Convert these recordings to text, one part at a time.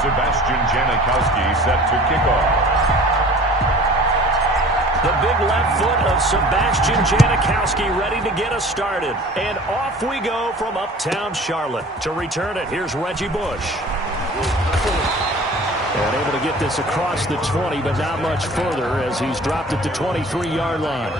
Sebastian Janikowski set to kick off. The big left foot of Sebastian Janikowski ready to get us started. And off we go from uptown Charlotte. To return it, here's Reggie Bush. And able to get this across the 20, but not much further as he's dropped it to 23-yard line.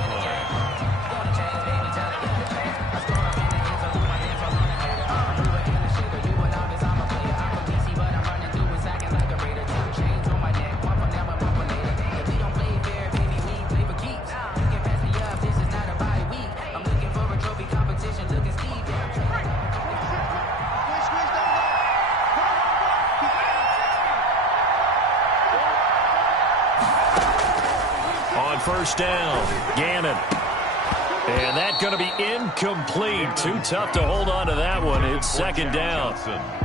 First down, Gannon. And that's going to be incomplete. Too tough to hold on to that one. It's second down.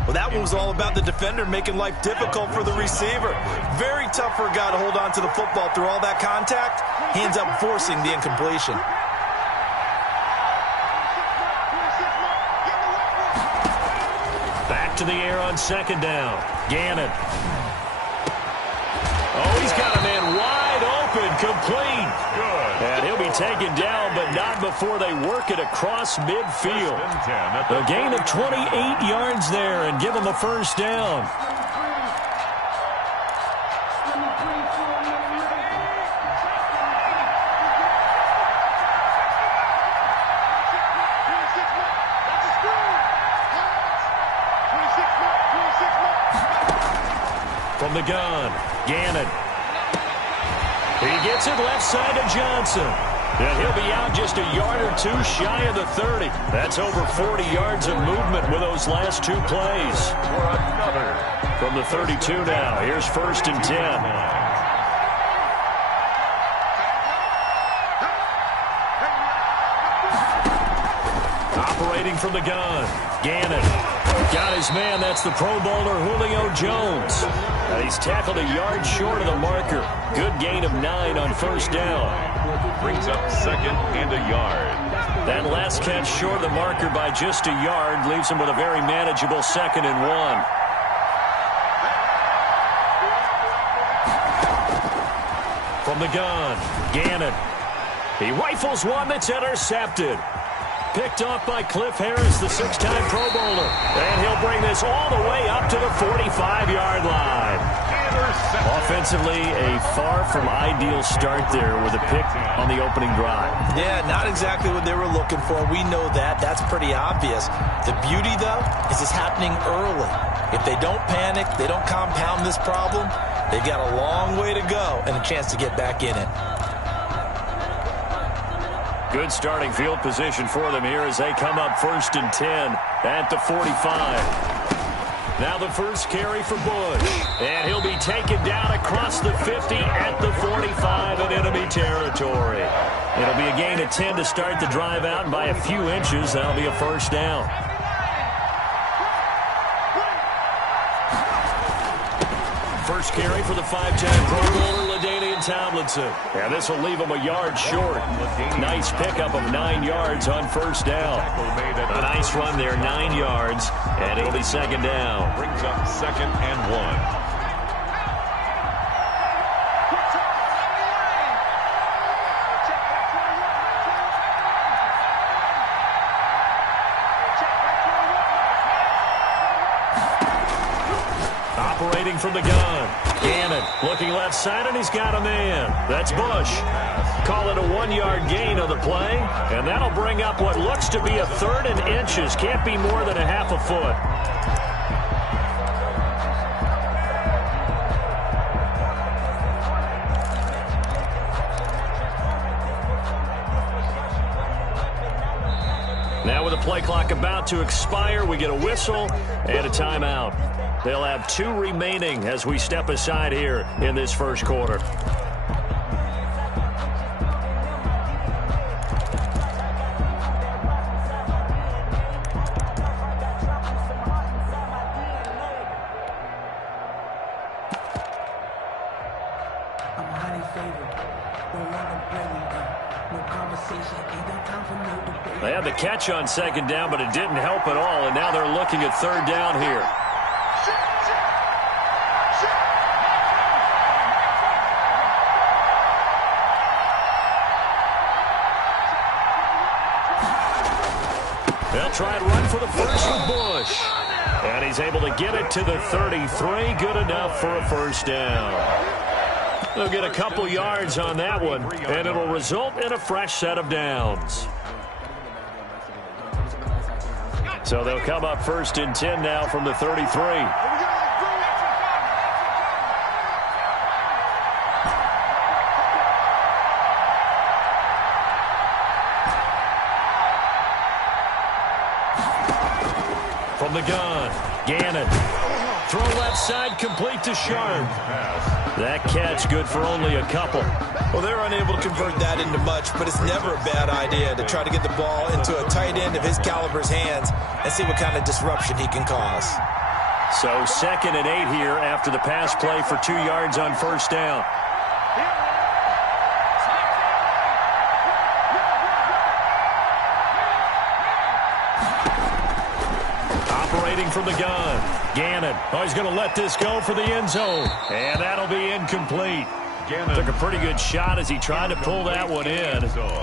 Well, that one was all about the defender making life difficult for the receiver. Very tough for a guy to hold on to the football through all that contact. He ends up forcing the incompletion. Back to the air on second down. Gannon. Oh, he's got a man wide open, complete. Good. And he'll be taken down, but not before they work it across midfield. A gain of 28 yards there and give him a first down. From the gun, Gannon. He gets it left side to Johnson. And he'll be out just a yard or two shy of the 30. That's over 40 yards of movement with those last two plays. For another. From the 32 now, here's first and 10. Operating from the gun, Gannon. Got his man, that's the Pro Bowler Julio Jones. And he's tackled a yard short of the marker. Good gain of 9 on first down. Brings up second and a yard. That last catch short of the marker by just a yard leaves him with a very manageable second and 1. From the gun, Gannon. He rifles one that's intercepted. Picked off by Cliff Harris, the 6-time Pro Bowler. And he'll bring this all the way up to the 45-yard line. Offensively, a far from ideal start there with a pick on the opening drive. Yeah, not exactly what they were looking for. We know that. That's pretty obvious. The beauty, though, is it's happening early. If they don't panic, they don't compound this problem, they've got a long way to go and a chance to get back in it. Good starting field position for them here as they come up first and 10 at the 45. Now the first carry for Bush. And he'll be taken down across the 50 at the 45 in enemy territory. It'll be a gain of 10 to start the drive out, and by a few inches, that'll be a first down. First carry for the 5-time Pro Bowler, LaDainian Tomlinson. And this will leave him a yard short. Nice pickup of 9 yards on first down. A nice run there, 9 yards, and it'll be second down. Brings up second and 1. Operating from the gun. Gannon looking left side, and he's got a man. That's Bush. Call it a 1-yard gain on the play, and that'll bring up what looks to be a third and inches. Can't be more than a half a foot. Now with the play clock about to expire, we get a whistle and a timeout. They'll have 2 remaining as we step aside here in this first quarter. They had the catch on second down, but it didn't help at all, and now they're looking at third down here. try and run for the first with Bush. And he's able to get it to the 33. Good enough for a first down. They'll get a couple yards on that one, and it'll result in a fresh set of downs. So they'll come up 1st and 10 now from the 33. From the gun, Gannon. Throw left side, complete to Sharp. That catch good for only a couple. Well, they're unable to convert that into much, but it's never a bad idea to try to get the ball into a tight end of his caliber's hands and see what kind of disruption he can cause. So 2nd and 8 here after the pass play for 2 yards on first down. Operating from the gun, Gannon. Oh, he's going to let this go for the end zone. And that'll be incomplete. Gannon took a pretty good shot as he tried to pull that one in.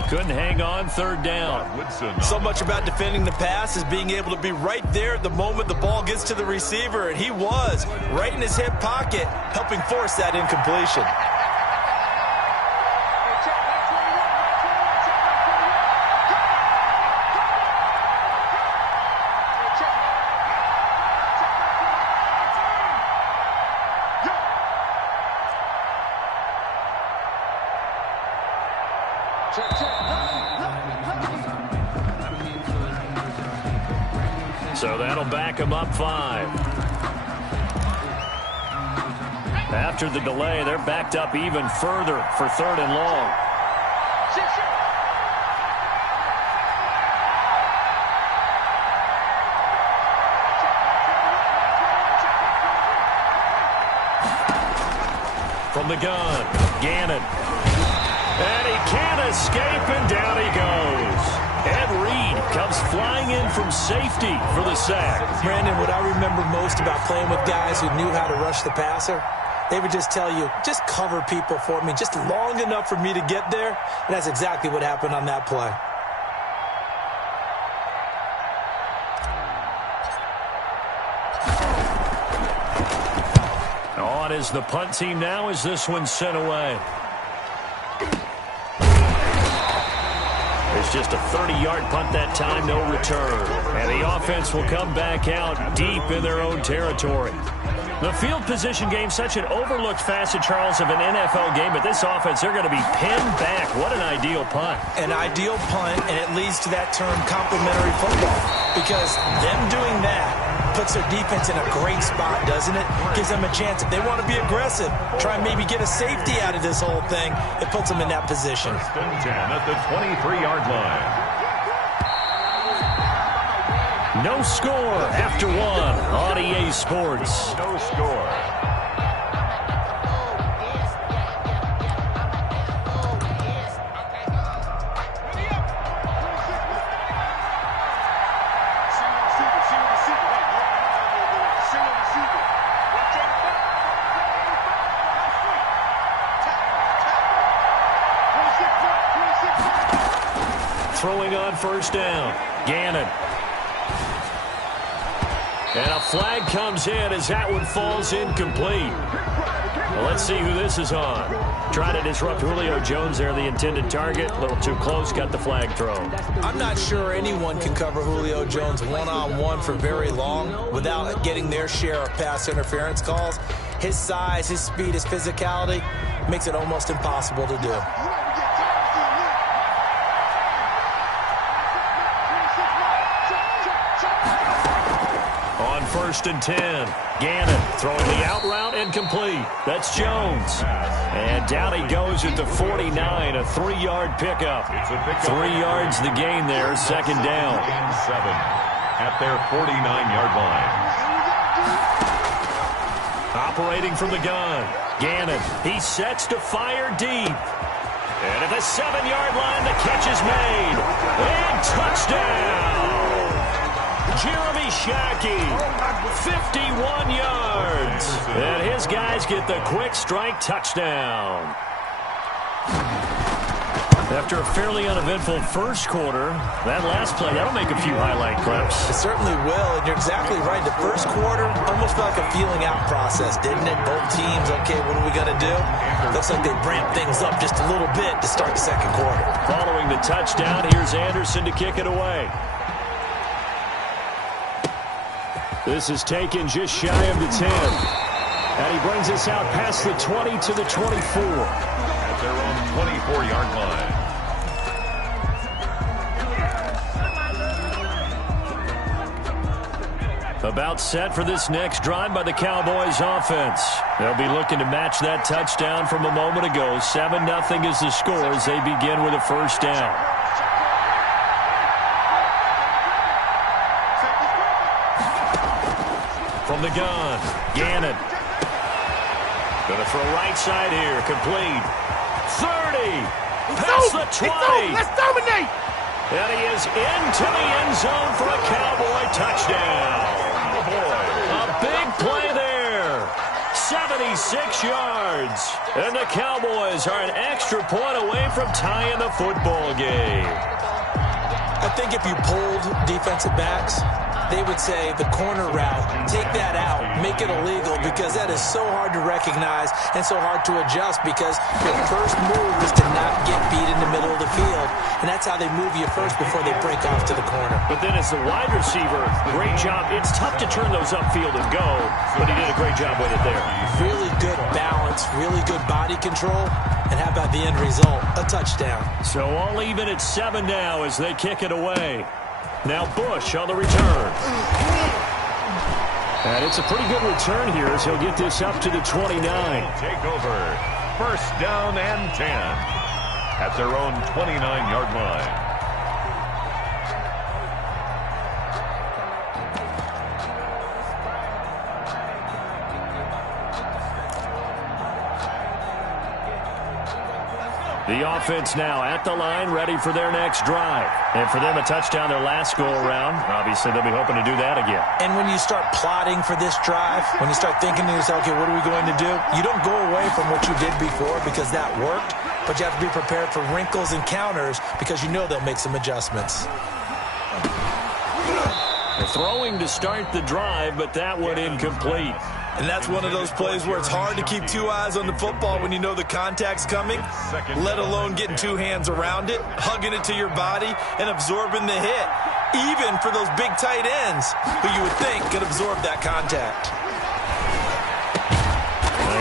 Couldn't hang on, 3rd down. So much about defending the pass is being able to be right there at the moment the ball gets to the receiver, and he was right in his hip pocket, helping force that incompletion. So that'll back him up 5. After the delay, they're backed up even further for 3rd and long. From the gun, Gannon. And he can't escape, and down he goes. Ed Reed comes flying in from safety for the sack. Brandon, what I remember most about playing with guys who knew how to rush the passer, they would just tell you, just cover people for me, just long enough for me to get there. And that's exactly what happened on that play. On is the punt team now as this one's sent away. It's just a 30-yard punt that time, no return. And the offense will come back out deep in their own territory. The field position game, such an overlooked facet, Charles, of an NFL game, but this offense, they're going to be pinned back. What an ideal punt. An ideal punt, and it leads to that term complementary football, because them doing that puts their defense in a great spot, doesn't it? Gives them a chance, if they want to be aggressive, try and maybe get a safety out of this whole thing. It puts them in that position. 1st and 10 at the 23-yard line. No score after 1 on EA Sports. No score. Throwing on 1st down, Gannon. And a flag comes in as that one falls incomplete. Well, let's see who this is on. Try to disrupt Julio Jones there, the intended target. A little too close, got the flag thrown. I'm not sure anyone can cover Julio Jones one-on-one for very long without getting their share of pass interference calls. His size, his speed, his physicality makes it almost impossible to do. On 1st and 10, Gannon throwing the out route incomplete. That's Jones. And down he goes at the 49, a 3-yard pickup. 3 yards the gain there, 2nd down. 7 at their 49-yard line. Operating from the gun, Gannon. He sets to fire deep. And at the 7-yard line, the catch is made. And touchdown! Jeremy Shockey, 51 yards. And his guys get the quick strike touchdown. After a fairly uneventful first quarter, that last play, that'll make a few highlight clips. It certainly will, and you're exactly right. The first quarter almost felt like a feeling out process, didn't it? Both teams, okay, what are we going to do? Looks like they ramped things up just a little bit to start the second quarter. Following the touchdown, here's Anderson to kick it away. This is taken just shy of the 10. And he brings us out past the 20 to the 24. At their own 24-yard line. About set for this next drive by the Cowboys offense. They'll be looking to match that touchdown from a moment ago. 7-0 is the score as they begin with a first down. From the gun, Gannon. Going to throw right side here, complete. 30, past the 20. Let's dominate. And he is into the end zone for a Cowboy touchdown. A big play there. 76 yards. And the Cowboys are an extra point away from tying the football game. I think if you polled defensive backs, they would say the corner route, take that out, make it illegal, because that is so hard to recognize and so hard to adjust, because your first move is to not get beat in the middle of the field, and that's how they move you first before they break off to the corner. But then as the wide receiver, great job. It's tough to turn those upfield and go, but he did a great job with it there. Really good balance, really good body control, and how about the end result? A touchdown. So all even at 7 now as they kick it away. Now Bush on the return. And it's a pretty good return here as he'll get this up to the 29. Take over. First down and 10. At their own 29-yard line. The offense now at the line, ready for their next drive. And for them, a touchdown their last go-around. Obviously, they'll be hoping to do that again. And when you start plotting for this drive, when you start thinking to yourself, okay, what are we going to do? You don't go away from what you did before because that worked, but you have to be prepared for wrinkles and counters because you know they'll make some adjustments. Throwing to start the drive, but that one incomplete. And that's one of those plays where it's hard to keep two eyes on the football when you know the contact's coming, let alone getting two hands around it, hugging it to your body, and absorbing the hit, even for those big tight ends who you would think could absorb that contact.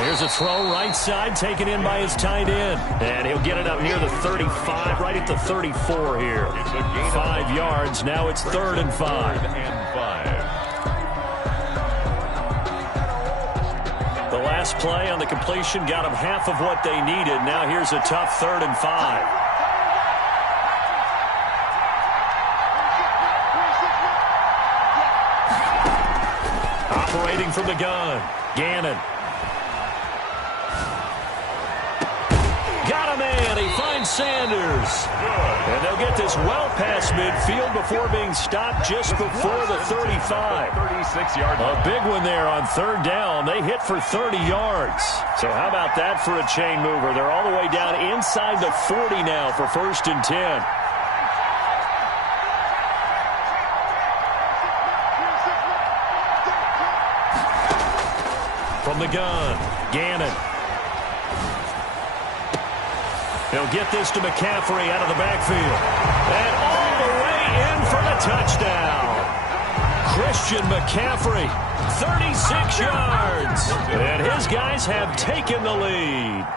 Here's a throw right side, taken in by his tight end. And he'll get it up near the 35, right at the 34 here. 5 yards, now it's 3rd and 5. The last play on the completion got them half of what they needed. Now here's a tough 3rd and 5. Operating from the gun, Gannon. Got a man. He finds Sanders. And they'll get this well past midfield before being stopped just before the 35. 36-yard line. A big one there on 3rd down. They hit for 30 yards. So how about that for a chain mover? They're all the way down inside the 40 now for 1st and 10. From the gun, Gannon. He'll get this to McCaffrey out of the backfield. And all the way in for the touchdown. Christian McCaffrey, 36 yards. And his guys have taken the lead.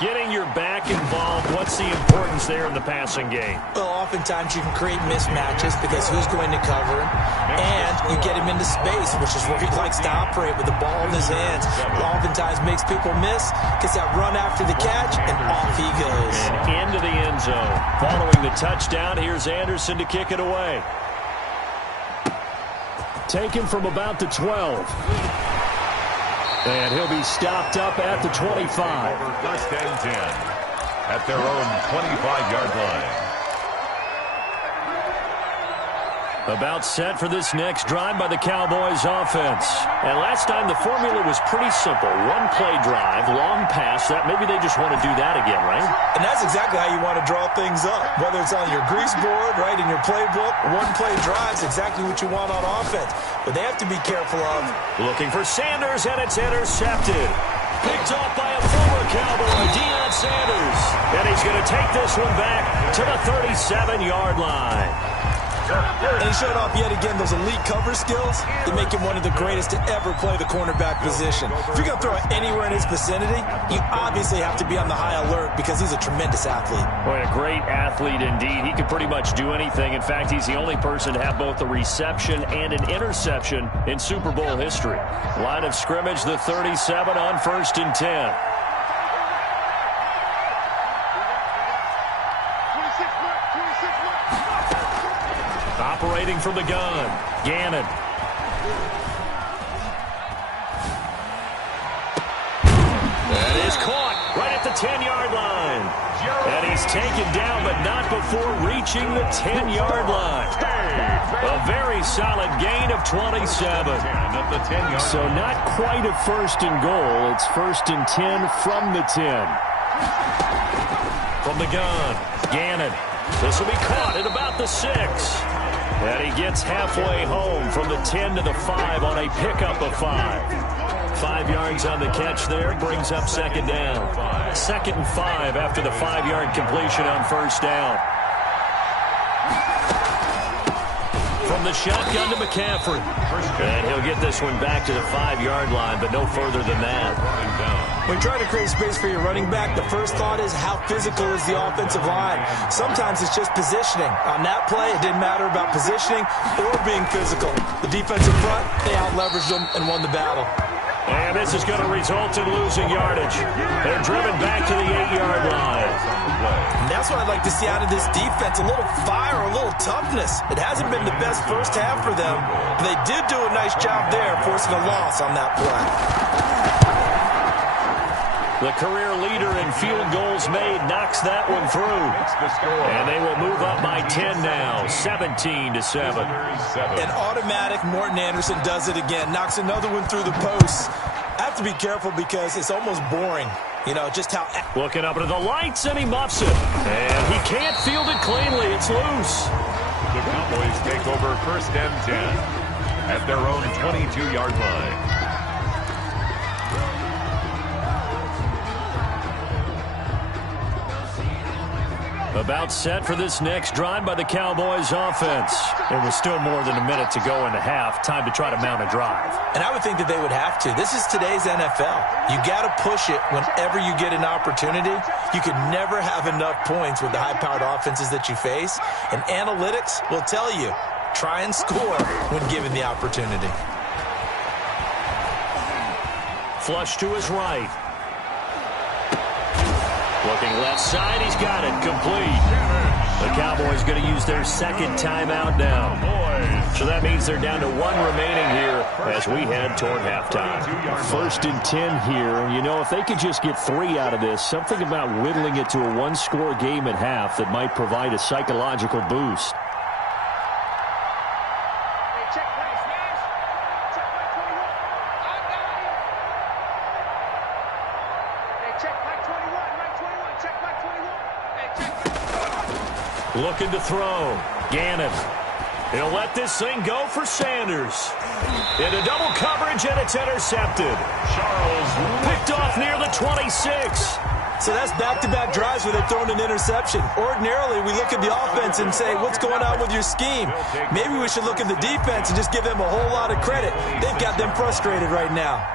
Getting your back involved, what's the importance there in the passing game? Well, oftentimes you can create mismatches because who's going to cover him, and you get him into space, which is where he likes to operate with the ball in his hands. Oftentimes makes people miss, gets that run after the catch, and off he goes. And into the end zone. Following the touchdown, here's Anderson to kick it away. Taken from about the 12. And he'll be stopped up at the 25. Over 1st and 10 at their own 25-yard line. About set for this next drive by the Cowboys offense. And last time the formula was pretty simple. One play drive, long pass. That maybe they just want to do that again, right? And that's exactly how you want to draw things up. Whether it's on your grease board, right, in your playbook, one play drive is exactly what you want on offense. But they have to be careful of. Looking for Sanders, and it's intercepted. Picked off by a former Cowboy, Deion Sanders. And he's going to take this one back to the 37-yard line. And he showed off yet again those elite cover skills that make him one of the greatest to ever play the cornerback position. If you're going to throw it anywhere in his vicinity, you obviously have to be on the high alert because he's a tremendous athlete. Boy, a great athlete indeed. He can pretty much do anything. In fact, he's the only person to have both a reception and an interception in Super Bowl history. Line of scrimmage, the 37 on 1st and 10. Operating from the gun, Gannon. That is caught right at the 10-yard line. And he's taken down, but not before reaching the 10-yard line. A very solid gain of 27. So not quite a 1st and goal. It's 1st and 10 from the 10. From the gun, Gannon. This will be caught at about the 6. And he gets halfway home from the 10 to the 5 on a pickup of 5. 5 yards on the catch there, brings up 2nd down. 2nd and 5 after the 5-yard completion on 1st down. From the shotgun to McCaffrey. And he'll get this one back to the 5-yard line, but no further than that. When trying to create space for your running back, the first thought is how physical is the offensive line. Sometimes it's just positioning. On that play, it didn't matter about positioning or being physical. The defensive front, they out-leveraged them and won the battle. And this is going to result in losing yardage. They're driven back to the 8-yard line. And that's what I'd like to see out of this defense, a little fire, a little toughness. It hasn't been the best first half for them, but they did do a nice job there, forcing a loss on that play. The career leader in field goals made knocks that one through. And they will move up by 10 now, 17-7. An automatic Morton Anderson does it again, knocks another one through the post. I have to be careful because it's almost boring. You know, just how... Looking up into the lights, and he muffs it. And he can't field it cleanly. It's loose. The Cowboys take over 1st and 10 at their own 22-yard line. About set for this next drive by the Cowboys offense. There was still more than a minute to go in the half. Time to try to mount a drive. And I would think that they would have to. This is today's NFL. You got to push it whenever you get an opportunity. You can never have enough points with the high-powered offenses that you face. And analytics will tell you, try and score when given the opportunity. Flush to his right. Looking left side, he's got it, complete. The Cowboys going to use their 2nd timeout now. So that means they're down to 1 remaining here as we head toward halftime. 1st and 10 here, and you know, if they could just get 3 out of this, something about whittling it to a 1-score game at half that might provide a psychological boost. Looking to throw. Gannon. He'll let this thing go for Sanders. Into double coverage, and it's intercepted. Charles picked off near the 26. So that's back-to-back drives where they've thrown an interception. Ordinarily, we look at the offense and say, what's going on with your scheme? Maybe we should look at the defense and just give them a whole lot of credit. They've got them frustrated right now.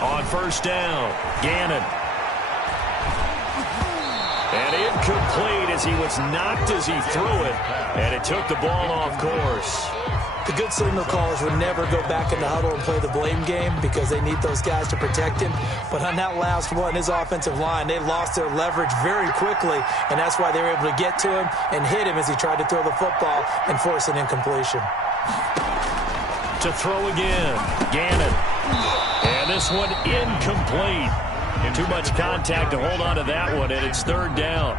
On 1st down, Gannon. And incomplete as he was knocked as he threw it. And it took the ball off course. The good signal callers would never go back in the huddle and play the blame game because they need those guys to protect him. But on that last one, his offensive line, they lost their leverage very quickly, and that's why they were able to get to him and hit him as he tried to throw the football and force an incompletion. To throw again, Gannon. And this one incomplete. Too much contact to hold on to that one, and it's third down.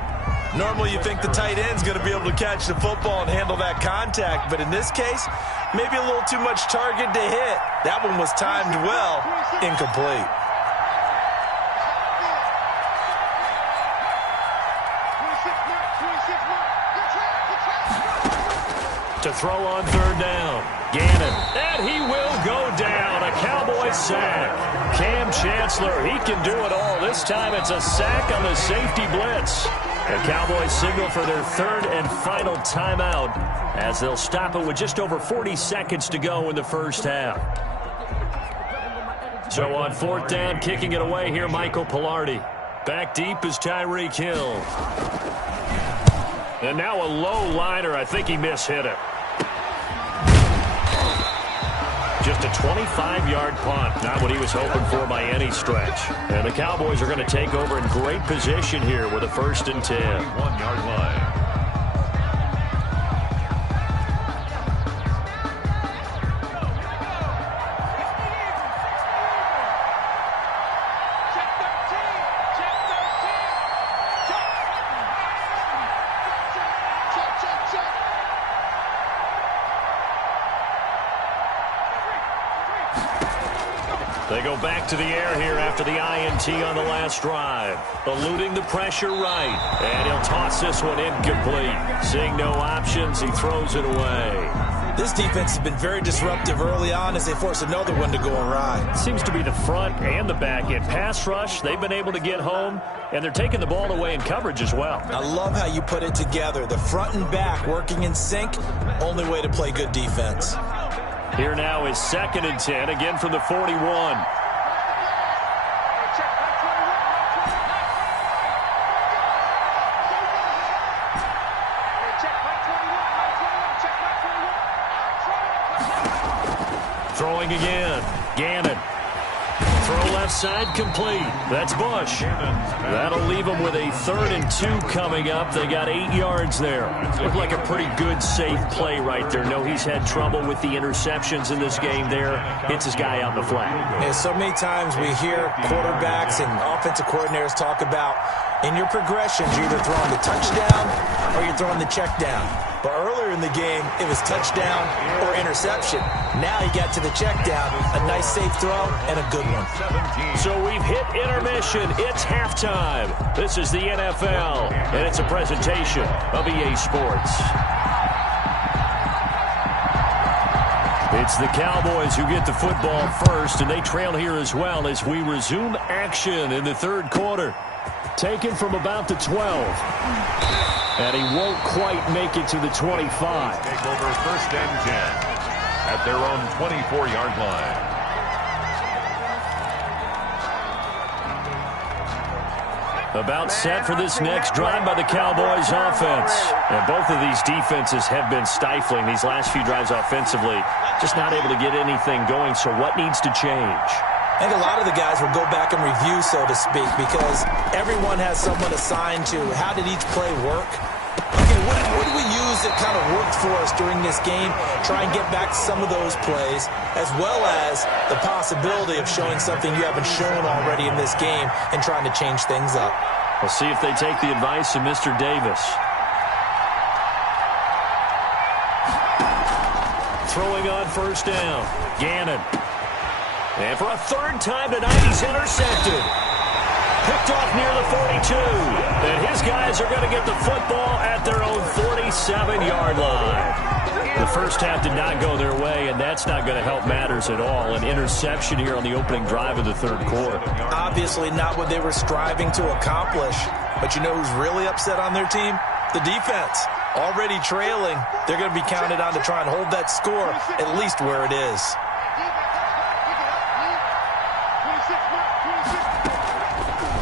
Normally you think the tight end's going to be able to catch the football and handle that contact, but in this case, maybe a little too much target to hit. That one was timed well, incomplete. To throw on third down, Gannon. And he will go down. A Cowboy sack. Cam Chancellor, he can do it all. This time it's a sack on the safety blitz. The Cowboys signal for their third and final timeout as they'll stop it with just over 40 seconds to go in the first half. So on fourth down, kicking it away here, Michael Palardy. Back deep is Tyreek Hill. And now a low liner. I think he mishit it. Just a 25-yard punt. Not what he was hoping for by any stretch. And the Cowboys are going to take over in great position here with a 1st and 10. 1-yard line. They go back to the air here after the INT on the last drive. Eluding the pressure right. And he'll toss this one incomplete. Seeing no options, he throws it away. This defense has been very disruptive early on as they force another one to go awry. Seems to be the front and the back end. Pass rush, they've been able to get home, and they're taking the ball away in coverage as well. I love how you put it together. The front and back working in sync, only way to play good defense. Here now is 2nd and 10, again from the 41. Throwing again, Gannon. Throw left side complete. That's Bush. That'll leave them with a 3rd and 2 coming up. They got 8 yards there. Looked like a pretty good, safe play right there. No, he's had trouble with the interceptions in this game there. Hits his guy out in the flat. Yeah, so many times we hear quarterbacks and offensive coordinators talk about in your progressions, you're either throwing the touchdown or you're throwing the check down. But earlier in the game, it was touchdown or interception. Now he got to the check down, a nice safe throw, and a good one. So we've hit intermission. It's halftime. This is the NFL, and it's a presentation of EA Sports. It's the Cowboys who get the football first, and they trail here as well as we resume action in the third quarter. Taken from about the 12. And he won't quite make it to the 25. Take over 1st and 10 at their own 24-yard line. About set for this next drive by the Cowboys offense. And both of these defenses have been stifling these last few drives offensively. Just not able to get anything going, so what needs to change? I think a lot of the guys will go back and review, so to speak, because everyone has someone assigned to how did each play work. Okay, what did we use that kind of worked for us during this game? Try and get back to some of those plays, as well as the possibility of showing something you haven't shown already in this game and trying to change things up. We'll see if they take the advice of Mr. Davis. Throwing on 1st down, Gannon. And for a 3rd time tonight, he's intercepted. Picked off near the 42. And his guys are going to get the football at their own 47-yard line. The first half did not go their way, and that's not going to help matters at all. An interception here on the opening drive of the third quarter. Obviously not what they were striving to accomplish. But you know who's really upset on their team? The defense. Already trailing, they're going to be counted on to try and hold that score at least where it is.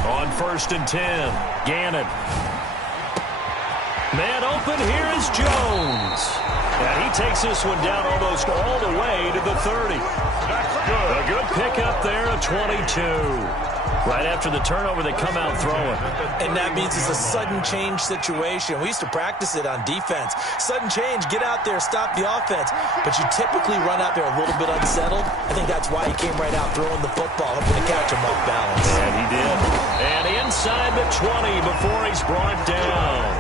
On 1st and 10, Gannon. Man open, here is Jones. And he takes this one down almost all the way to the 30. That's good. A good pickup there, a 22. Right after the turnover, they come out throwing. And that means it's a sudden change situation. We used to practice it on defense. Sudden change, get out there, stop the offense. But you typically run out there a little bit unsettled. I think that's why he came right out throwing the football, hoping to catch him off balance. And he did. And inside the 20 before he's brought down.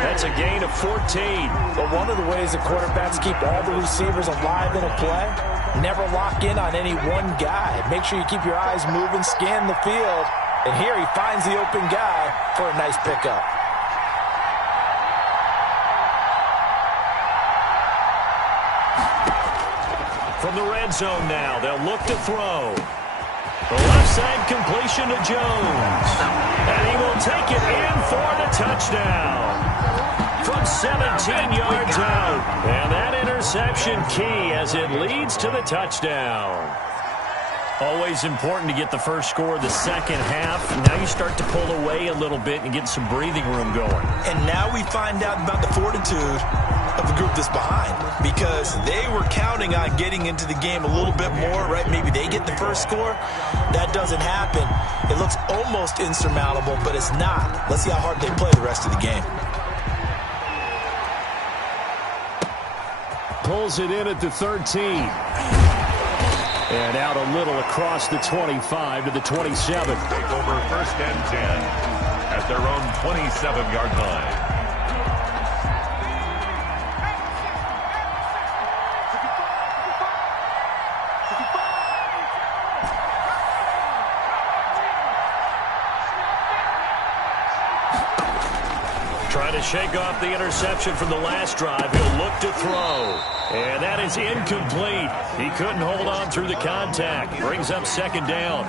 That's a gain of 14. But one of the ways that quarterbacks keep all the receivers alive in a play, never lock in on any one guy. Make sure you keep your eyes moving, scan the field. And here he finds the open guy for a nice pickup. From the red zone now, they'll look to throw. The left side completion to Jones. And he will take it in for the touchdown. From 17 yards out. And that interception key as it leads to the touchdown. Always important to get the first score of the second half. Now you start to pull away a little bit and get some breathing room going. And now we find out about the fortitude of the group that's behind, because they were counting on getting into the game a little bit more, right? Maybe they get the first score. That doesn't happen. It looks almost insurmountable, but it's not. Let's see how hard they play the rest of the game. Pulls it in at the 13. And out a little across the 25 to the 27. Take over first and 10 at their own 27-yard line. Trying to shake off the interception from the last drive. He'll look to throw. And that is incomplete. He couldn't hold on through the contact. Brings up second down.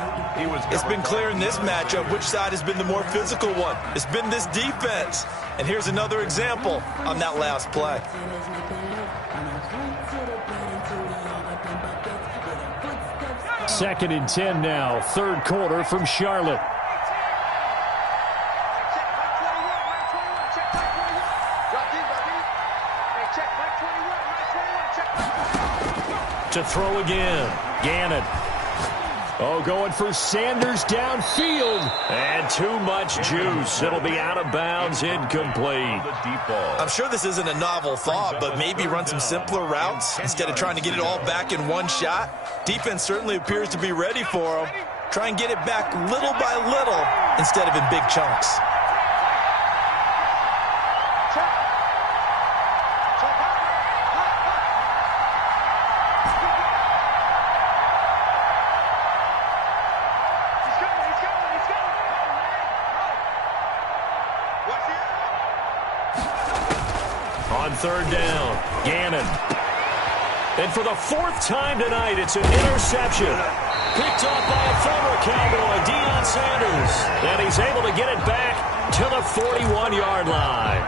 It's been clear in this matchup which side has been the more physical one. It's been this defense. And here's another example on that last play. Second and 10 now. Third quarter from Charlotte. To throw again. Gannon. Oh, going for Sanders downfield. And too much juice. It'll be out of bounds, incomplete. I'm sure this isn't a novel thought, but maybe run some simpler routes instead of trying to get it all back in one shot. Defense certainly appears to be ready for them. Try and get it back little by little instead of in big chunks. On third down, Gannon. And for the fourth time tonight, it's an interception. Picked off by a former Cowboy, Deion Sanders. And he's able to get it back to the 41-yard line.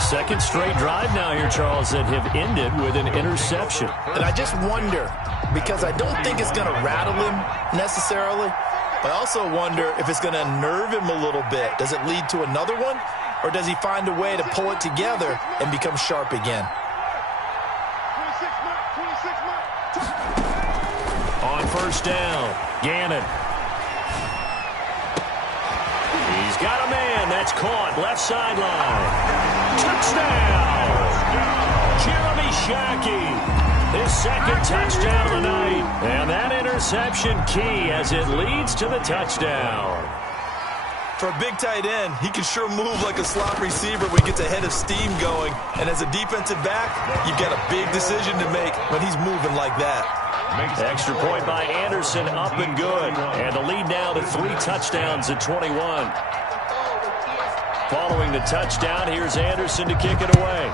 Second straight drive now here, Charles, that have ended with an interception. And I just wonder, because I don't think it's going to rattle him necessarily, but I also wonder if it's going to unnerve him a little bit. Does it lead to another one? Or does he find a way to pull it together and become sharp again? On first down, Gannon. He's got a man. That's caught. Left sideline. Touchdown! Jeremy Shockey. His second touchdown of the night. And that interception key as it leads to the touchdown. For a big tight end, he can sure move like a slot receiver when he gets a head of steam going. And as a defensive back, you've got a big decision to make when he's moving like that. Extra point by Anderson, up and good. And the lead now to 3 touchdowns at 21. Following the touchdown, here's Anderson to kick it away.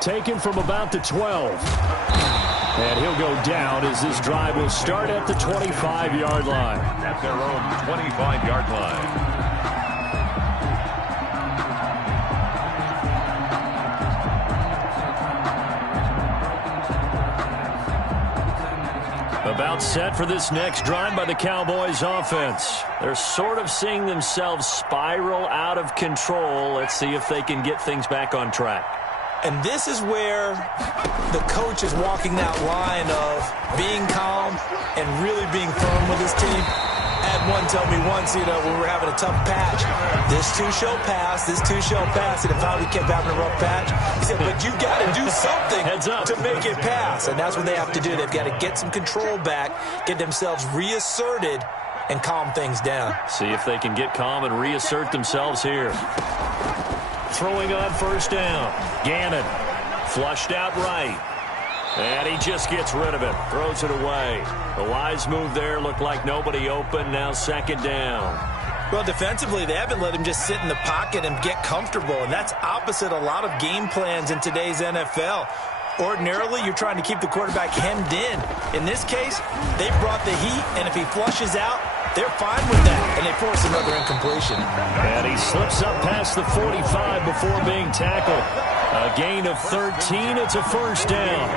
Taken from about the 12. And he'll go down as this drive will start at the 25-yard line. At their own 25-yard line. About About set for this next drive by the Cowboys offense. They're sort of seeing themselves spiral out of control. Let's see if they can get things back on track. And this is where the coach is walking that line of being calm and really being firm with his team. I had one tell me once, when we were having a tough patch, this too shall pass, this too shall pass, and if we kept having a rough patch, he said, but you got to do something to make it pass. And that's what they have to do. They've got to get some control back, get themselves reasserted, and calm things down. See if they can get calm and reassert themselves here. Throwing on first down. Gannon flushed out right. And he just gets rid of it. Throws it away. The wise move there. Looked like nobody open. Now second down. Well, defensively, they haven't let him just sit in the pocket and get comfortable. And that's opposite a lot of game plans in today's NFL. Ordinarily, you're trying to keep the quarterback hemmed in. In this case, they brought the heat. And if he flushes out, they're fine with that. And they force another incompletion. And he slips up past the 45 before being tackled. A gain of 13. It's a first down.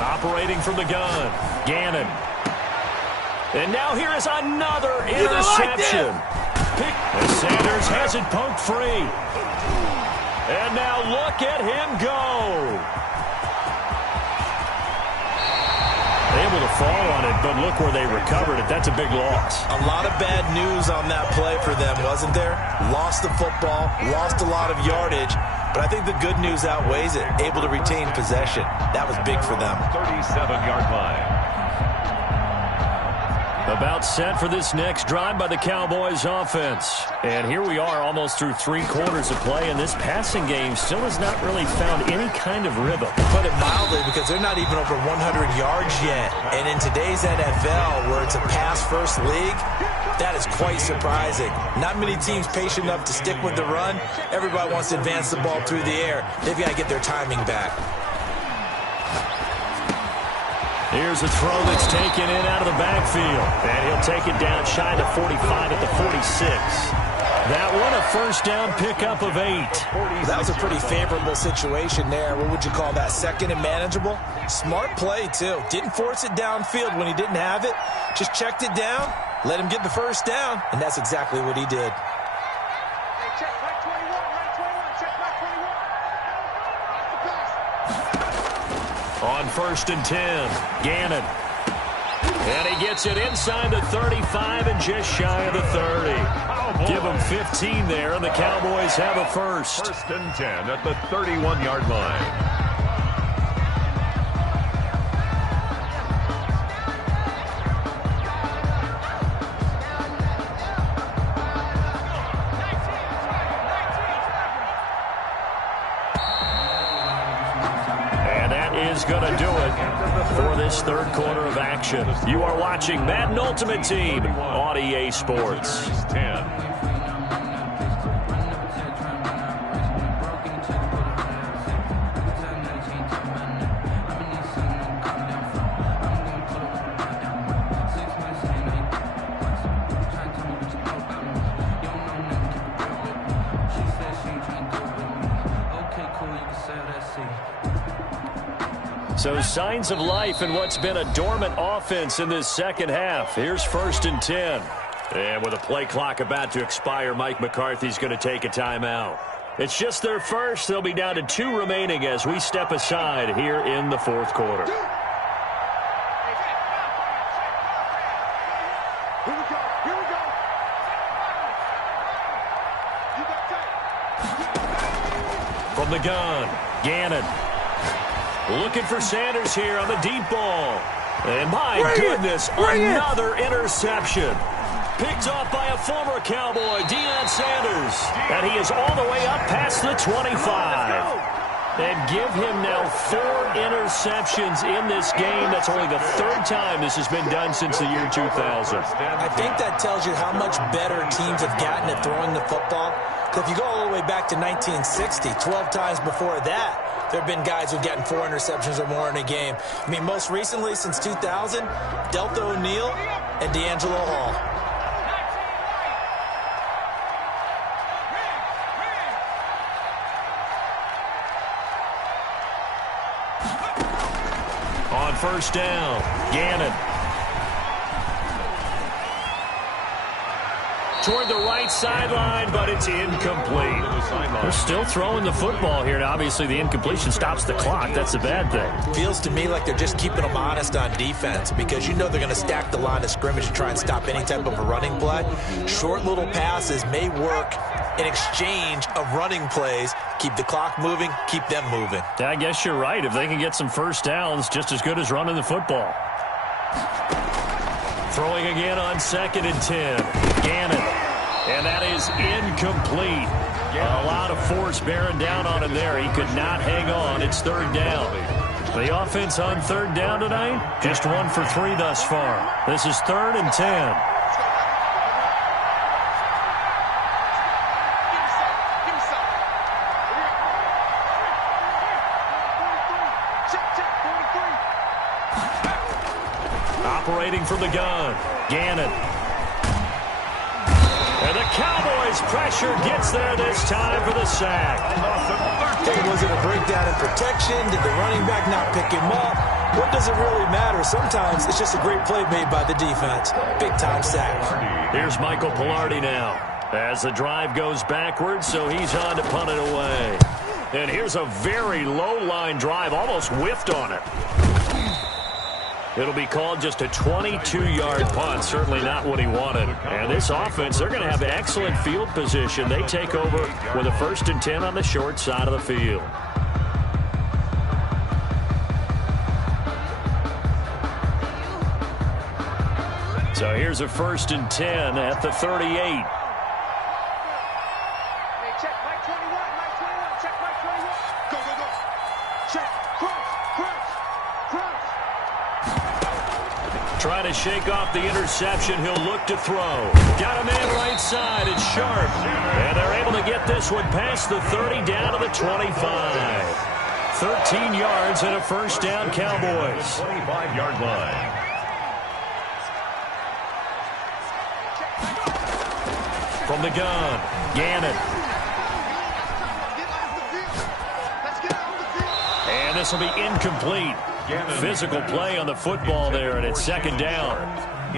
Operating from the gun. Gannon. And now here is another interception. And Sanders has it poked free. And now look at him go. Able to fall on it, but look where they recovered it. That's a big loss. A lot of bad news on that play for them, wasn't there? Lost the football, lost a lot of yardage, but I think the good news outweighs it. Able to retain possession. That was big for them. 37-yard line. About set for this next drive by the Cowboys offense. And here we are almost through 3 quarters of play, and this passing game still has not really found any kind of rhythm. Put it mildly, because they're not even over 100 yards yet. And in today's NFL, where it's a pass-first league, that is quite surprising. Not many teams patient enough to stick with the run. Everybody wants to advance the ball through the air. They've got to get their timing back. Here's a throw that's taken in out of the backfield. And he'll take it down shy of the 45 at the 46. That one a first down pickup of 8. That was a pretty favorable situation there. What would you call that? Second and manageable? Smart play, too. Didn't force it downfield when he didn't have it. Just checked it down, let him get the first down, and that's exactly what he did. On first and 10, Gannon. And he gets it inside the 35 and just shy of the 30. Give him 15 there, and the Cowboys have a first. First and 10 at the 31-yard line. Is going to do it for this third quarter of action. You are watching Madden Ultimate Team on EA Sports. 10. So signs of life in what's been a dormant offense in this second half. Here's first and 10. And with a play clock about to expire, Mike McCarthy's going to take a timeout. It's just their first. They'll be down to 2 remaining as we step aside here in the fourth quarter. From the gun, Gannon. Looking for Sanders here on the deep ball. And my goodness, another interception. Picked off by a former Cowboy, Deion Sanders. And he is all the way up past the 25. And give him now 4 interceptions in this game. That's only the 3rd time this has been done since the year 2000. I think that tells you how much better teams have gotten at throwing the football. If you go all the way back to 1960, 12 times before that, there have been guys who've gotten 4 interceptions or more in a game. I mean, most recently, since 2000, Delta O'Neal and D'Angelo Hall. On first down, Gannon. Toward the right sideline, but it's incomplete. They're still throwing the football here, and obviously the incompletion stops the clock. That's a bad thing. Feels to me like they're just keeping them honest on defense because you know they're going to stack the line of scrimmage and try and stop any type of a running play. Short little passes may work in exchange of running plays. Keep the clock moving, keep them moving. I guess you're right. If they can get some first downs, just as good as running the football. Throwing again on 2nd and 10. Gannon. And that is incomplete. A lot of force bearing down on him there. He could not hang on. It's 3rd down. The offense on 3rd down tonight, just 1 for 3 thus far. This is 3rd and 10. Operating from the gun, Gannon. And the Cowboys' pressure gets there this time for the sack. Was it a breakdown in protection? Did the running back not pick him up? What does it really matter? Sometimes it's just a great play made by the defense. Big-time sack. Here's Michael Palardy now as the drive goes backwards, so he's on to punt it away. And here's a very low-line drive, almost whiffed on it. It'll be called just a 22-yard punt. Certainly not what he wanted. And this offense, they're going to have excellent field position. They take over with a 1st and 10 on the short side of the field. So here's a 1st and 10 at the 38. Trying to shake off the interception. He'll look to throw. Got a man right side. It's Sharp. And they're able to get this one past the 30 down to the 25. 13 yards and a 1st down, Cowboys. 25-yard line. From the gun, Gannon. And this will be incomplete. Physical play on the football there, and it's 2nd down.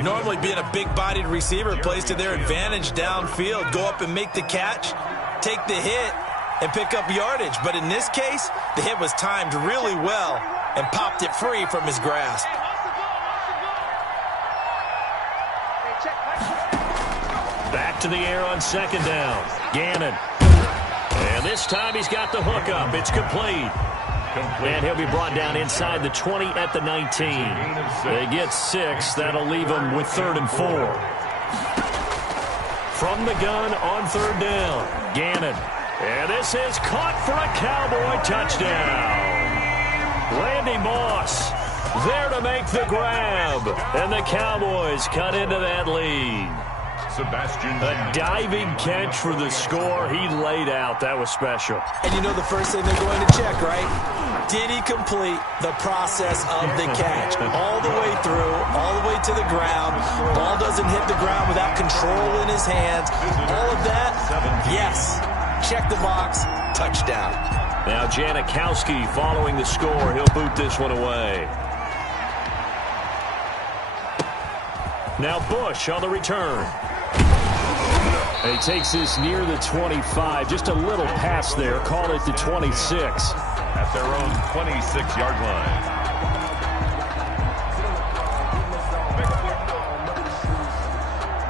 Normally being a big-bodied receiver plays to their advantage downfield. Go up and make the catch, take the hit, and pick up yardage. But in this case, the hit was timed really well and popped it free from his grasp. Back to the air on 2nd down. Gannon. And this time he's got the hook up. It's complete. And he'll be brought down inside the 20 at the 19. They get 6. That'll leave them with 3rd and 4. From the gun on 3rd down, Gannon. And this is caught for a Cowboy touchdown. Randy Moss there to make the grab. And the Cowboys cut into that lead. A diving catch for the score. He laid out. That was special. And you know the first thing they're going to check, right? Did he complete the process of the catch? All the way through, all the way to the ground. Ball doesn't hit the ground without control in his hands. All of that, yes. Check the box, touchdown. Now Janikowski following the score. He'll boot this one away. Now Bush on the return. And he takes this near the 25. Just a little pass there. Call it the 26. At their own 26-yard line.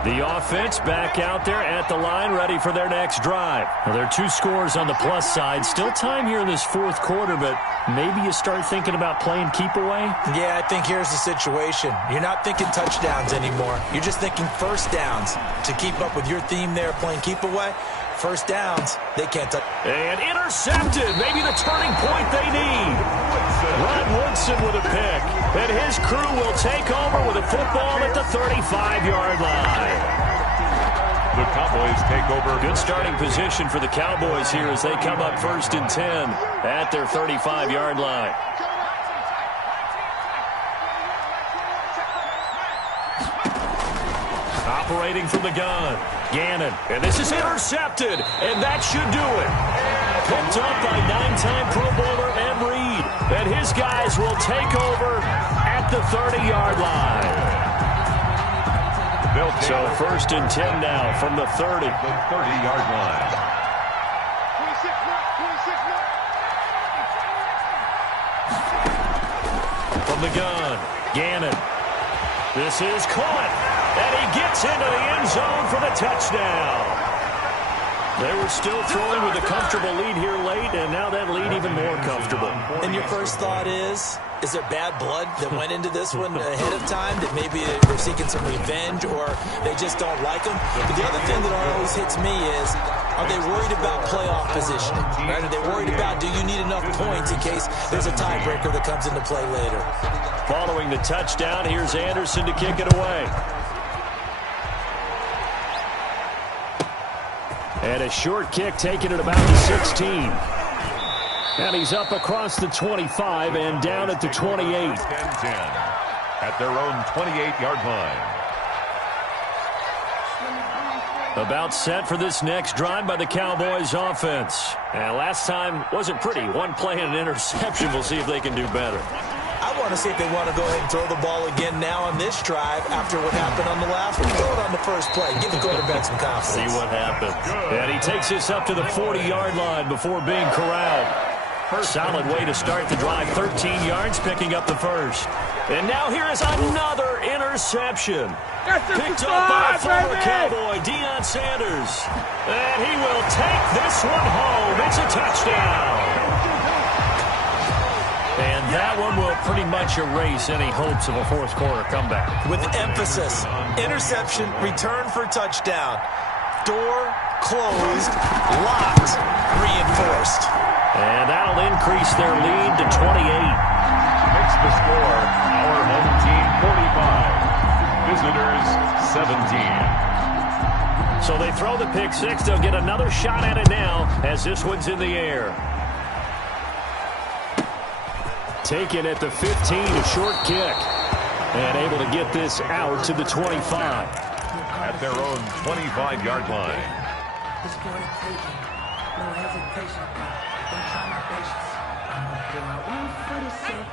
The offense back out there at the line, ready for their next drive. Well, there are 2 scores on the plus side. Still time here in this 4th quarter, but maybe you start thinking about playing keep away? Yeah, I think here's the situation. You're not thinking touchdowns anymore. You're just thinking first downs. To keep up with your theme there, playing keep away, first downs, they can't touch. And intercepted. Maybe the turning point they need. Rod Woodson with a pick. And his crew will take over with a football at the 35-yard line. The Cowboys take over. Good starting position for the Cowboys here as they come up 1st and 10 at their 35-yard line. Operating from the gun, Gannon. And this is intercepted, and that should do it. Picked up by 9-time Pro Bowler Ed Reed. And his guys will take over at the 30-yard line. So 1st and 10 now from the 30. The 30-yard line. From the gun, Gannon. This is caught, and he gets into the end zone for the touchdown. They were still throwing with a comfortable lead here late, and now that lead even more comfortable. And your first thought is there bad blood that went into this one ahead of time, that maybe they're seeking some revenge or they just don't like them? But the other thing that always hits me is, are they worried about playoff positioning? Right? Are they worried about, do you need enough points in case there's a tiebreaker that comes into play later? Following the touchdown, here's Anderson to kick it away. And a short kick taken at about the 16. And he's up across the 25 and down at the 28. 10-10 at their own 28-yard line. About set for this next drive by the Cowboys offense. And last time wasn't pretty. One play and an interception. We'll see if they can do better. I want to see if they want to go ahead and throw the ball again now on this drive after what happened on the last one. Throw it on the first play. Give the quarterback some confidence. See what happens. And he takes this up to the 40-yard line before being corralled. Solid way to start the drive. 13 yards, picking up the first. And now here is another interception. Picked up by former Cowboy Deion Sanders. And he will take this one home. It's a touchdown. And that one will pretty much erase any hopes of a fourth quarter comeback. With emphasis, interception, return for touchdown. Door closed, locked, reinforced. And that'll increase their lead to 28. Makes the score our home team 45. Visitors 17. So they throw the pick six. They'll get another shot at it now as this one's in the air. Taken at the 15, a short kick. And able to get this out to the 25. At their own 25-yard line.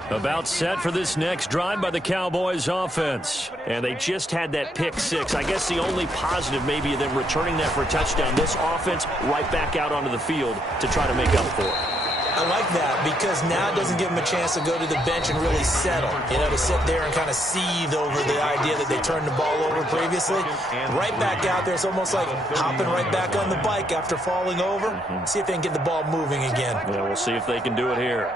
About set for this next drive by the Cowboys offense. And they just had that pick six. I guess the only positive maybe of them returning that for a touchdown. This offense right back out onto the field to try to make up for it. I like that because now it doesn't give them a chance to go to the bench and really settle. You know, to sit there and kind of seethe over the idea that they turned the ball over previously. Right back out there. It's almost like hopping right back on the bike after falling over. See if they can get the ball moving again. Yeah, we'll see if they can do it here.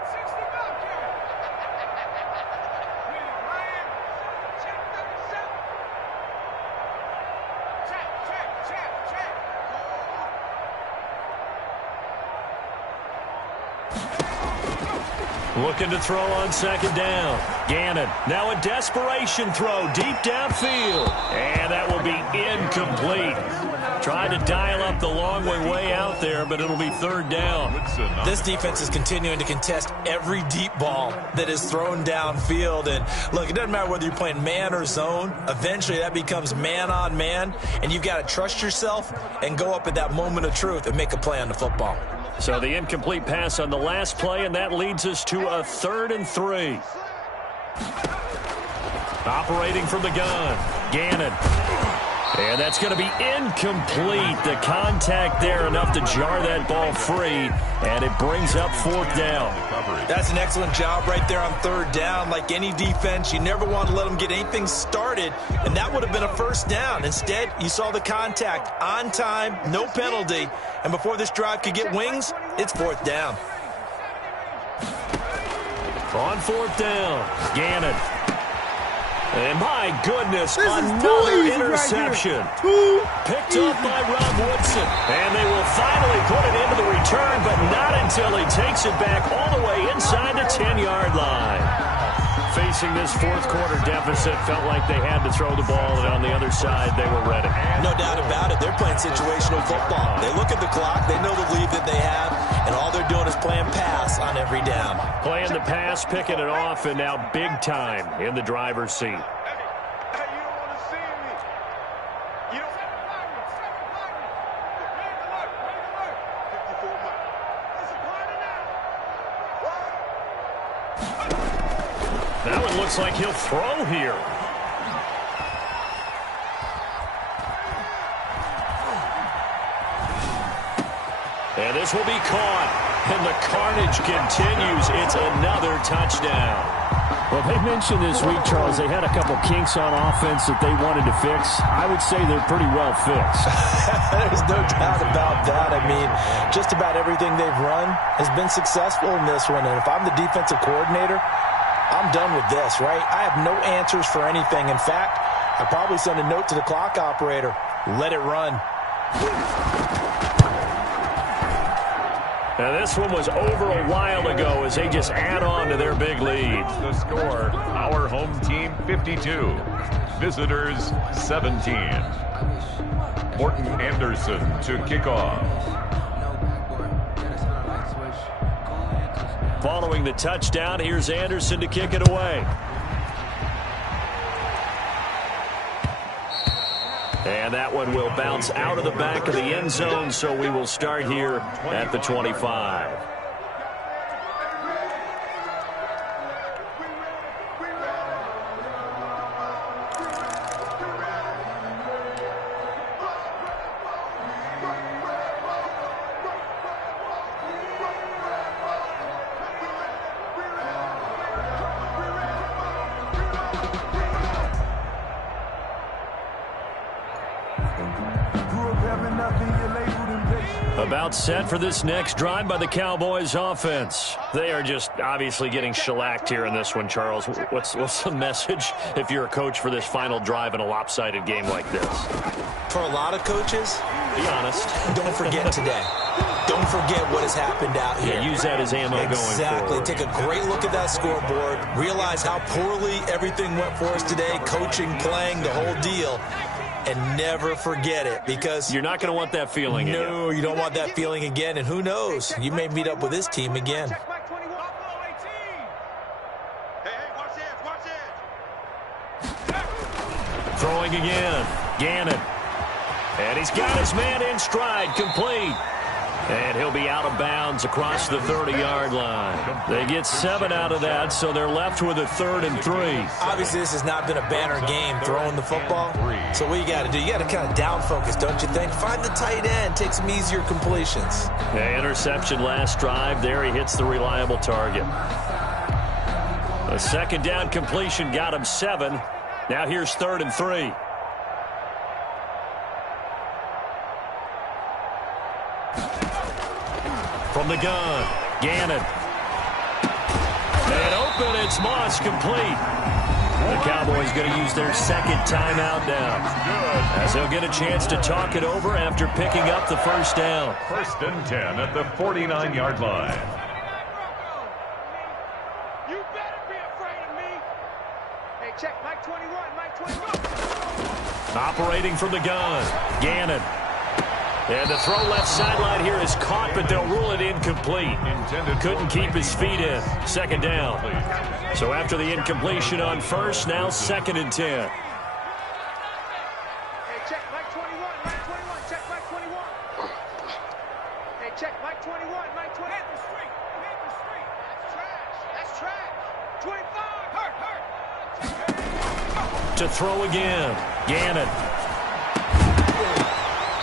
Looking to throw on second down. Gannon, now a desperation throw deep downfield. And that will be incomplete. Trying to dial up the long way out there, but it'll be third down. This defense is continuing to contest every deep ball that is thrown downfield. And look, it doesn't matter whether you're playing man or zone. Eventually that becomes man on man. And you've got to trust yourself and go up at that moment of truth and make a play on the football. So the incomplete pass on the last play, and that leads us to a 3rd and 3. Operating from the gun, Gannon. And that's going to be incomplete. The contact there enough to jar that ball free, and it brings up 4th down. That's an excellent job right there on 3rd down. Like any defense, you never want to let them get anything started, and that would have been a 1st down. Instead, you saw the contact on time, no penalty, and before this drive could get wings, it's 4th down. On 4th down, Gannon. And my goodness, another interception. Picked up by Rob Woodson. And they will finally put it into the return, but not until he takes it back all the way inside the 10-yard line. facing this fourth quarter deficit, felt like they had to throw the ball, and on the other side, they were ready. No doubt about it. They're playing situational football. They look at the clock. They know the lead that they have, and all they're doing is playing pass on every down. Playing the pass, picking it off, and now big time in the driver's seat. That one looks like he'll throw here. And this will be caught. And the carnage continues. It's another touchdown. Well, they mentioned this week, Charles, they had a couple kinks on offense that they wanted to fix. I would say they're pretty well fixed. There's no doubt about that. I mean, just about everything they've run has been successful in this one. And if I'm the defensive coordinator, I'm done with this, right? I have no answers for anything. In fact, I'd probably send a note to the clock operator. Let it run. Now, this one was over a while ago as they just add on to their big lead. The score, our home team 52, visitors 17. Morton Anderson to kick off. Following the touchdown, here's Anderson to kick it away. And that one will bounce out of the back of the end zone, so we will start here at the 25. About set for this next drive by the Cowboys offense. They are just obviously getting shellacked here in this one, Charles. What's the message if you're a coach for this final drive in a lopsided game like this? For a lot of coaches, be honest. Don't forget today. Don't forget what has happened out here. Yeah, use that as ammo going forward. Exactly. Take a great look at that scoreboard. Realize how poorly everything went for us today. Coaching, playing, the whole deal. And never forget it, because you're not going to want that feeling again. No, you don't want that feeling again. And who knows? You may meet up with this team again. Throwing again. Gannon. And he's got his man in stride, complete. And he'll be out of bounds across the 30-yard line. They get 7 out of that, so they're left with a 3rd and 3. Obviously, this has not been a banner game throwing the football. So what you got to do, you got to kind of down focus, don't you think? Find the tight end, take some easier completions. Yeah, interception last drive. There he hits the reliable target. A second down completion got him 7. Now here's 3rd and 3. From the gun, Gannon. And open, it's Moss, complete. The Cowboys going to use their second timeout now, as they'll get a chance to talk it over after picking up the first down. 1st and 10 at the 49-yard line. You better be afraid of me. Hey, check, Mike 21, Mike 21. Operating from the gun, Gannon. And the throw left sideline here is caught, but they'll rule it incomplete. Couldn't keep his feet in. 2nd down. So after the incompletion on first, now 2nd and 10. Hey, check Mike 21, Mike 21, check Mike 21. Hey, check Mike 21, Mike 21. Hit the street, hit the street. That's trash, that's trash. 25, hurt. To throw again, Gannon.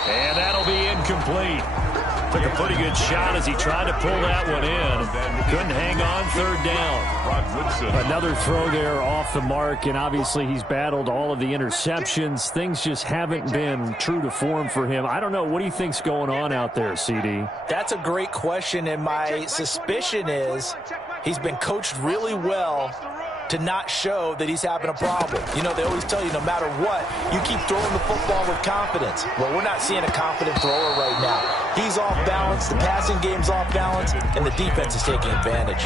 And that'll be incomplete. Took a pretty good shot as he tried to pull that one in. Couldn't hang on. 3rd down. Another throw there off the mark, and obviously he's battled all of the interceptions. Things just haven't been true to form for him. I don't know. What do you think's going on out there, CD? That's a great question, and my suspicion is he's been coached really well to not show that he's having a problem. You know, they always tell you no matter what, you keep throwing the football with confidence. Well, we're not seeing a confident thrower right now. He's off balance, the passing game's off balance, and the defense is taking advantage.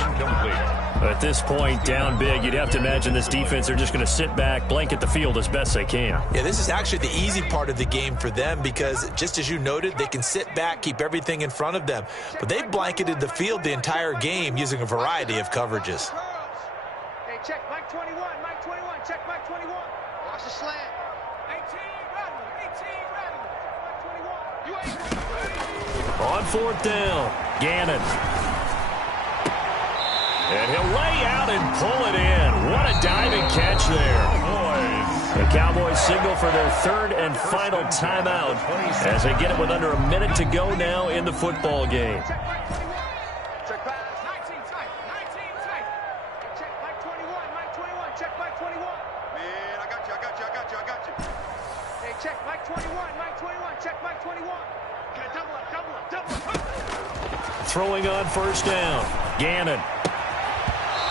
At this point, down big, you'd have to imagine this defense are just going to sit back, blanket the field as best they can. Yeah, this is actually the easy part of the game for them because, just as you noted, they can sit back, keep everything in front of them. But they've blanketed the field the entire game using a variety of coverages. Hey, check Mike 21, Mike 21, check Mike 21. Watch the slant. 18, rattle, 18, rattle. Mike 21. On fourth down, Gannon. And he'll lay out and pull it in. What a diving catch there. The Cowboys signal for their third and final timeout as they get it with under a minute to go now in the football game. Check pass. 19 tight, 19 tight. Check Mike 21, Mike 21, check Mike 21. Man, I got you. Hey, check Mike 21, Mike 21, check Mike 21. Okay, double up. Throwing on first down, Gannon.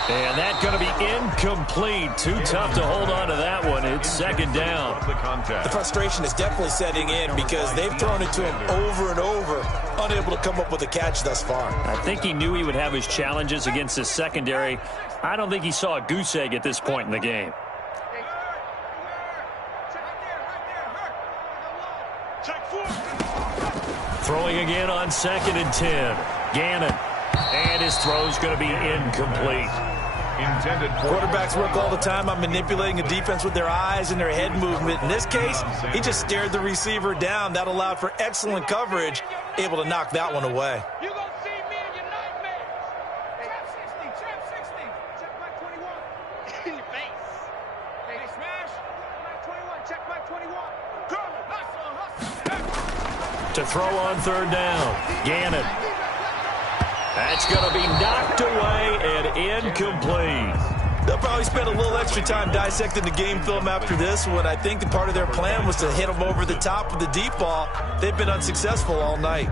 And that's going to be incomplete. Too tough to hold on to that one. It's second down. The frustration is definitely setting in because they've thrown it to him over and over, unable to come up with a catch thus far. I think he knew he would have his challenges against his secondary. I don't think he saw a goose egg at this point in the game. Throwing again on 2nd and 10. Gannon. And his throw's going to be incomplete. Quarterbacks work all the time on manipulating a defense with their eyes and their head movement. In this case, he just stared the receiver down. That allowed for excellent coverage, able to knock that one away. You gonna see me in your nightmares. Trap 60. Check Mike 21. In your face. Hey, smash. Mike 21, check Mike 21. Hustle. To throw on third down, Gannon. That's going to be knocked away and incomplete. They'll probably spend a little extra time dissecting the game film after this one. I think that part of their plan was to hit them over the top with the deep ball. They've been unsuccessful all night.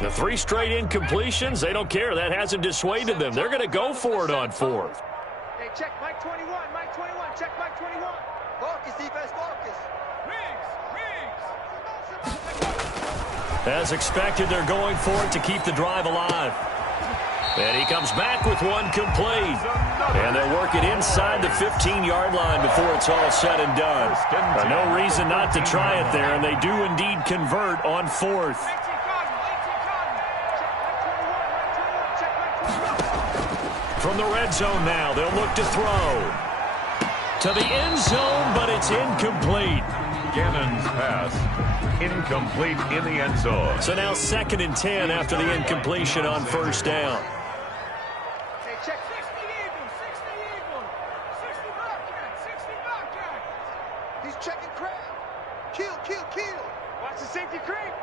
The 3 straight incompletions, they don't care. That hasn't dissuaded them. They're going to go for it on fourth. Hey, check Mike 21, Mike 21, check Mike 21. Focus, defense, focus. As expected, they're going for it to keep the drive alive. And he comes back with one complete. And they'll work it inside the 15-yard line before it's all said and done. No reason not to try it there, and they do indeed convert on fourth. From the red zone now, they'll look to throw. To the end zone, but it's incomplete. Gannon's pass incomplete in the end zone. So now 2nd and 10 after the incompletion on first down. Hey, check 60 Eagles, 60 Bobcat. He's checking crab. Kill. Watch the safety creep.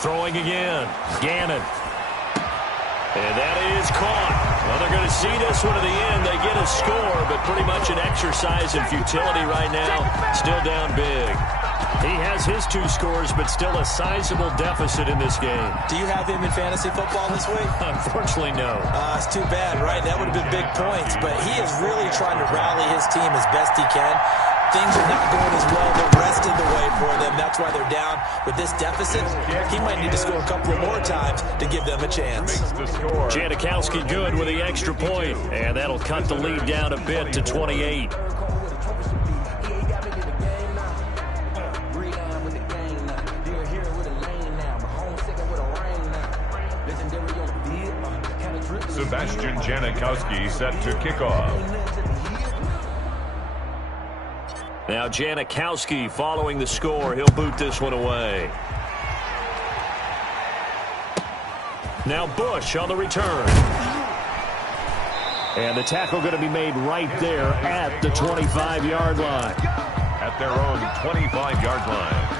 Throwing again, Gannon. And that is caught. Well, they're going to see this one to the end. They get a score, but pretty much an exercise in futility right now. Still down big. He has his 2 scores, but still a sizable deficit in this game. Do you have him in fantasy football this week? Unfortunately, no. It's too bad, right? That would have been big points, but he is really trying to rally his team as best he can. Things are not going as well the rest of the way for them. That's why they're down with this deficit. He might need to score a couple of more times to give them a chance. Janikowski good with the extra point, and that'll cut the lead down a bit to 28. Sebastian Janikowski set to kick off. Now Janikowski following the score. He'll boot this one away. Now Bush on the return. And the tackle going to be made right there at the 25-yard line. At their own 25-yard line.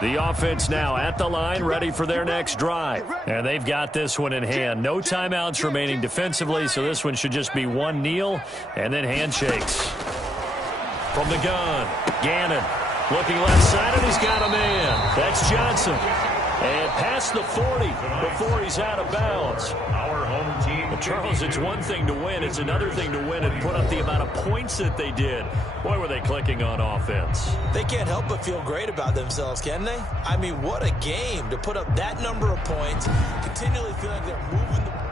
The offense now at the line, ready for their next drive. And they've got this one in hand. No timeouts remaining defensively, so this one should just be one kneel and then handshakes. From the gun, Gannon looking left side, and he's got a man. That's Johnson. And past the 40 before he's out of bounds. Our home team. But Charles, it's one thing to win. It's another thing to win and put up the amount of points that they did. Boy, were they clicking on offense. They can't help but feel great about themselves, can they? I mean, what a game to put up that number of points, continually feel like they're moving the